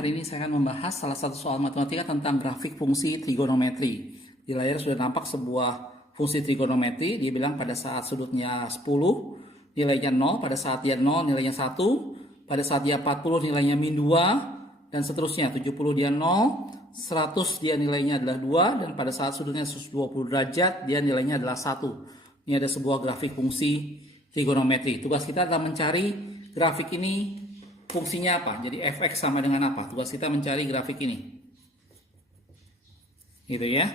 hari ini saya akan membahas salah satu soal matematika tentang grafik fungsi trigonometri. Di layar sudah nampak sebuah fungsi trigonometri, dia bilang pada saat sudutnya 10, nilainya 0, pada saat dia 0, nilainya 1, pada saat dia 40, nilainya min 2, dan seterusnya. 70 dia 0, 100 dia nilainya adalah 2, dan pada saat sudutnya 120 derajat, dia nilainya adalah 1. Ini ada sebuah grafik fungsi trigonometri. Tugas kita adalah mencari grafik ini fungsinya apa? Jadi fx sama dengan apa? Tugas kita mencari grafik ini. Gitu ya.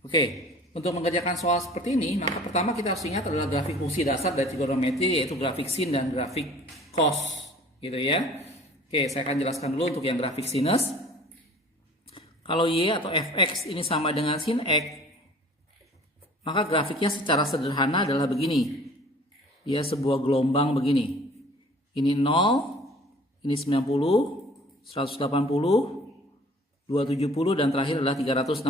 Oke, untuk mengerjakan soal seperti ini, maka pertama kita harus ingat adalah grafik fungsi dasar dari trigonometri, yaitu grafik sin dan grafik cos. Gitu ya. Oke, saya akan jelaskan dulu untuk yang grafik sinus. Kalau y atau fx ini sama dengan sin x, maka grafiknya secara sederhana adalah begini. Ya, sebuah gelombang begini. Ini 0, ini 90, 180, 270, dan terakhir adalah 360.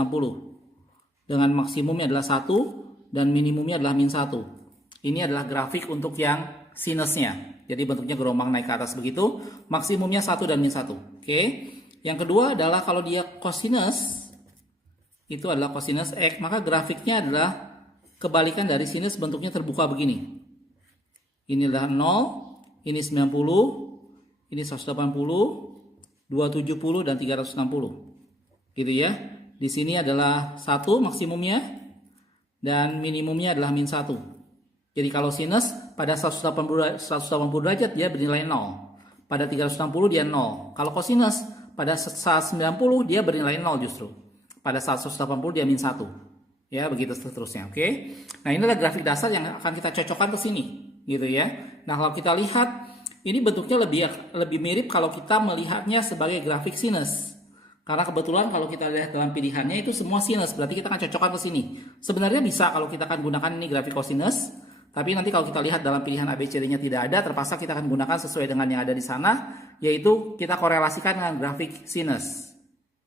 Dengan maksimumnya adalah 1 dan minimumnya adalah min 1. Ini adalah grafik untuk yang sinusnya. Jadi bentuknya gelombang naik ke atas begitu. Maksimumnya 1 dan min 1. Oke. Yang kedua adalah kalau dia kosinus, itu adalah kosinus X, maka grafiknya adalah kebalikan dari sinus, bentuknya terbuka begini. Ini adalah 0, ini 90, ini 180, 270, dan 360. Gitu ya. Di sini adalah 1 maksimumnya dan minimumnya adalah min 1. Jadi kalau sinus pada 180 derajat dia bernilai 0. Pada 360 dia 0. Kalau kosinus pada saat 90 dia bernilai 0 justru. Pada saat 180 dia min 1. Ya, begitu seterusnya. Oke. Nah, ini adalah grafik dasar yang akan kita cocokkan ke sini, gitu ya. Nah, kalau kita lihat ini bentuknya lebih mirip kalau kita melihatnya sebagai grafik sinus. Karena kebetulan kalau kita lihat dalam pilihannya itu semua sinus, berarti kita akan cocokkan ke sini. Sebenarnya bisa kalau kita akan gunakan ini grafik kosinus, tapi nanti kalau kita lihat dalam pilihan ABCD-nya tidak ada, terpaksa kita akan gunakan sesuai dengan yang ada di sana, yaitu kita korelasikan dengan grafik sinus.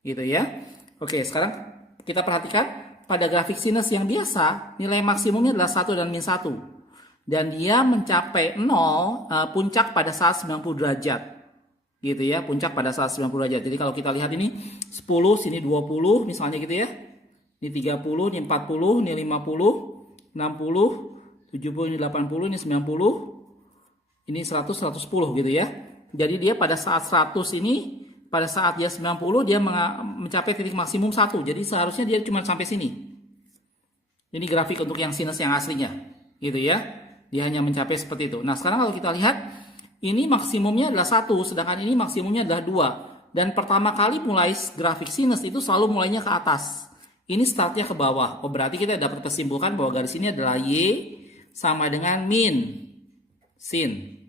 Gitu ya. Oke, sekarang kita perhatikan pada grafik sinus yang biasa, nilai maksimumnya adalah 1 dan min 1. Dan dia mencapai 0 puncak pada saat 90 derajat. Gitu ya, puncak pada saat 90 derajat. Jadi kalau kita lihat ini 10, sini 20 misalnya gitu ya. Ini 30, ini 40, ini 50, 60, 70, ini 80, ini 90. Ini 100, 110 gitu ya. Jadi dia pada saat 100 ini, pada saat dia 90 dia mencapai titik maksimum 1. Jadi seharusnya dia cuma sampai sini. Ini grafik untuk yang sinus yang aslinya. Gitu ya. Dia hanya mencapai seperti itu. Nah, sekarang kalau kita lihat, ini maksimumnya adalah 1, sedangkan ini maksimumnya adalah 2. Dan pertama kali mulai grafik sinus itu selalu mulainya ke atas. Ini startnya ke bawah. Oh, berarti kita dapat kesimpulkan bahwa garis ini adalah Y sama dengan min sin.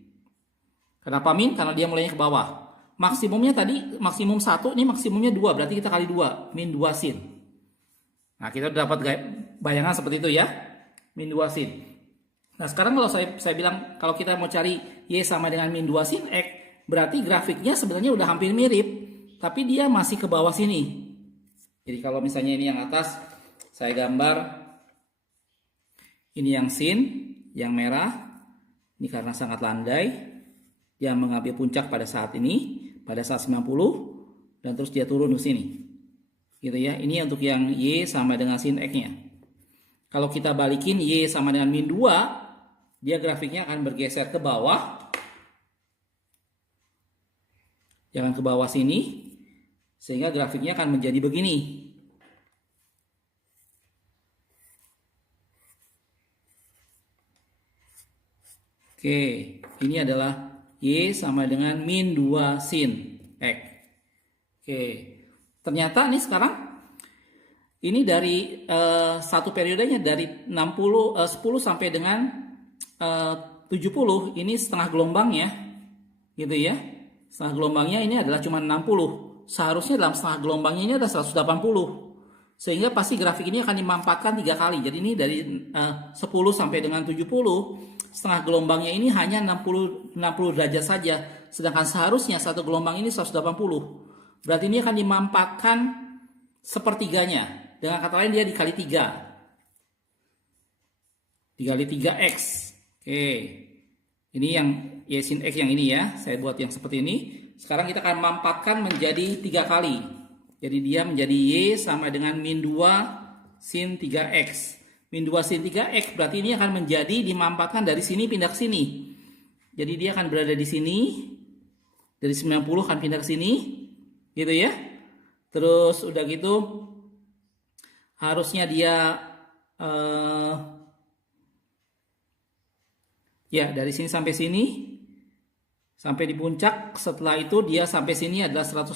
Kenapa min? Karena dia mulainya ke bawah. Maksimumnya tadi, maksimum 1, ini maksimumnya 2. Berarti kita kali 2, min 2 sin. Nah, kita dapat bayangan seperti itu ya. Min 2 sin. Nah, sekarang kalau saya bilang kalau kita mau cari Y sama dengan min 2 sin X, berarti grafiknya sebenarnya udah hampir mirip, tapi dia masih ke bawah sini. Jadi kalau misalnya ini yang atas, saya gambar ini yang sin, yang merah. Ini karena sangat landai, dia mengambil puncak pada saat ini, pada saat 90, dan terus dia turun ke sini. Gitu ya. Ini untuk yang Y sama dengan sin X-nya. Kalau kita balikin Y sama dengan min 2, dia grafiknya akan bergeser ke bawah. Jangan ke bawah sini. Sehingga grafiknya akan menjadi begini. Oke, ini adalah Y sama dengan min 2 sin X. Oke, ternyata ini sekarang ini dari satu periodenya dari 10 sampai dengan 70, ini setengah gelombangnya, gitu ya. Setengah gelombangnya ini adalah cuma 60. Seharusnya dalam setengah gelombangnya ini ada 180. Sehingga pasti grafik ini akan dimanfaatkan 3 kali. Jadi ini dari 10 sampai dengan 70, setengah gelombangnya ini hanya 60 derajat saja. Sedangkan seharusnya satu gelombang ini 180. Berarti ini akan dimanfaatkan sepertiganya. Dengan kata lain dia dikali 3. Dikali 3x. Oke. Ini yang Y sin X yang ini ya. Saya buat yang seperti ini. Sekarang kita akan mampatkan menjadi 3 kali. Jadi dia menjadi Y sama dengan min 2 sin 3X. Min 2 sin 3X berarti ini akan menjadi dimampatkan dari sini pindah ke sini. Jadi dia akan berada di sini. Dari 90 akan pindah ke sini. Gitu ya. Terus udah gitu harusnya dia ya dari sini sampai sini. Sampai di puncak. Setelah itu dia sampai sini adalah 150.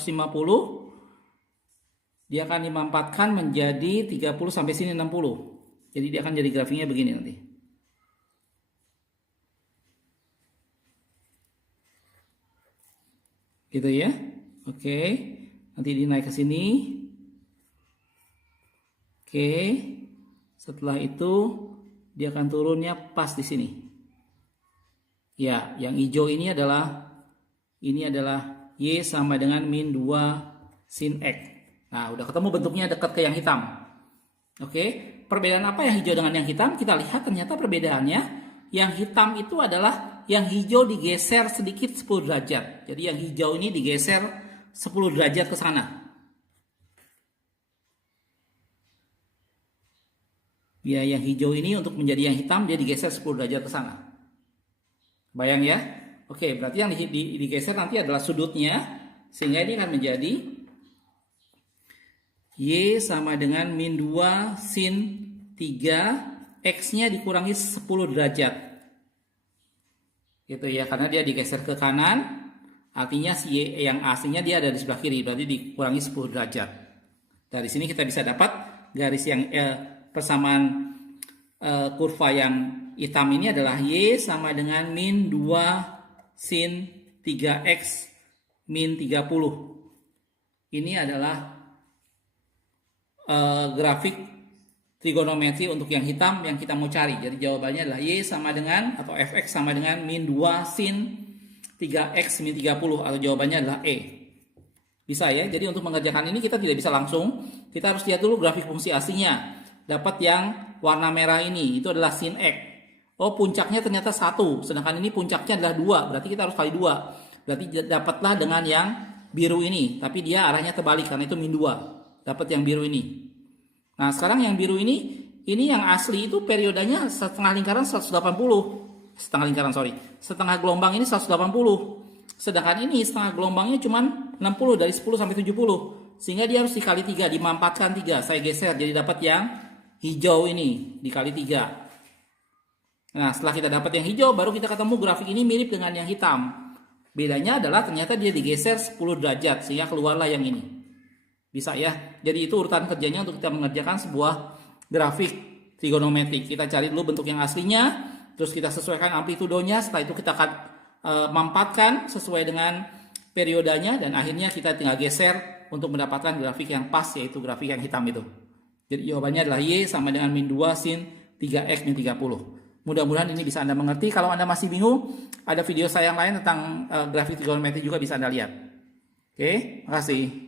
Dia akan dimampatkan menjadi 30 sampai sini 60. Jadi dia akan jadi grafiknya begini nanti. Gitu ya. Oke. Nanti dinaik ke sini. Oke. Setelah itu dia akan turunnya pas di sini. Ya, yang hijau ini adalah Y sama dengan min 2 sin X. Nah, udah ketemu bentuknya dekat ke yang hitam. Oke, perbedaan apa yang hijau dengan yang hitam? Kita lihat ternyata perbedaannya. Yang hitam itu adalah yang hijau digeser sedikit 10 derajat. Jadi yang hijau ini digeser 10 derajat ke sana. Ya, yang hijau ini untuk menjadi yang hitam dia digeser 10 derajat ke sana. Bayang ya? Oke, berarti yang digeser nanti adalah sudutnya. Sehingga ini akan menjadi Y sama dengan min 2 sin 3, X-nya dikurangi 10 derajat. Gitu ya, karena dia digeser ke kanan, artinya si Y yang aslinya dia ada di sebelah kiri, berarti dikurangi 10 derajat. Dari sini kita bisa dapat garis yang persamaan kurva yang hitam ini adalah Y sama dengan min 2 sin 3X min 30. Ini adalah grafik trigonometri untuk yang hitam yang kita mau cari. Jadi jawabannya adalah Y sama dengan atau Fx sama dengan min 2 sin 3X min 30 atau jawabannya adalah E. Bisa ya. Jadi untuk mengerjakan ini kita tidak bisa langsung. Kita harus lihat dulu grafik fungsi aslinya. Dapat yang warna merah ini, itu adalah sin X. Oh, puncaknya ternyata 1, sedangkan ini puncaknya adalah 2. Berarti kita harus kali 2. Berarti dapatlah dengan yang biru ini, tapi dia arahnya terbalik karena itu min 2. Dapat yang biru ini. Nah, sekarang yang biru ini yang asli itu periodenya setengah lingkaran 180. Setengah gelombang ini 180. Sedangkan ini setengah gelombangnya cuma 60 dari 10 sampai 70. Sehingga dia harus dikali 3, dimampatkan 3. Saya geser jadi dapat yang hijau ini dikali 3. Nah, setelah kita dapat yang hijau baru kita ketemu grafik ini mirip dengan yang hitam. Bedanya adalah ternyata dia digeser 10 derajat sehingga keluarlah yang ini. Bisa ya. Jadi itu urutan kerjanya untuk kita mengerjakan sebuah grafik trigonometrik. Kita cari dulu bentuk yang aslinya, terus kita sesuaikan amplitudonya, setelah itu kita akan mampatkan sesuai dengan periodanya dan akhirnya kita tinggal geser untuk mendapatkan grafik yang pas, yaitu grafik yang hitam itu. Jadi jawabannya adalah Y sama dengan min 2 sin 3X min 30. Mudah-mudahan ini bisa Anda mengerti. Kalau Anda masih bingung, ada video saya yang lain tentang grafik trigonometri juga bisa Anda lihat. Oke, makasih.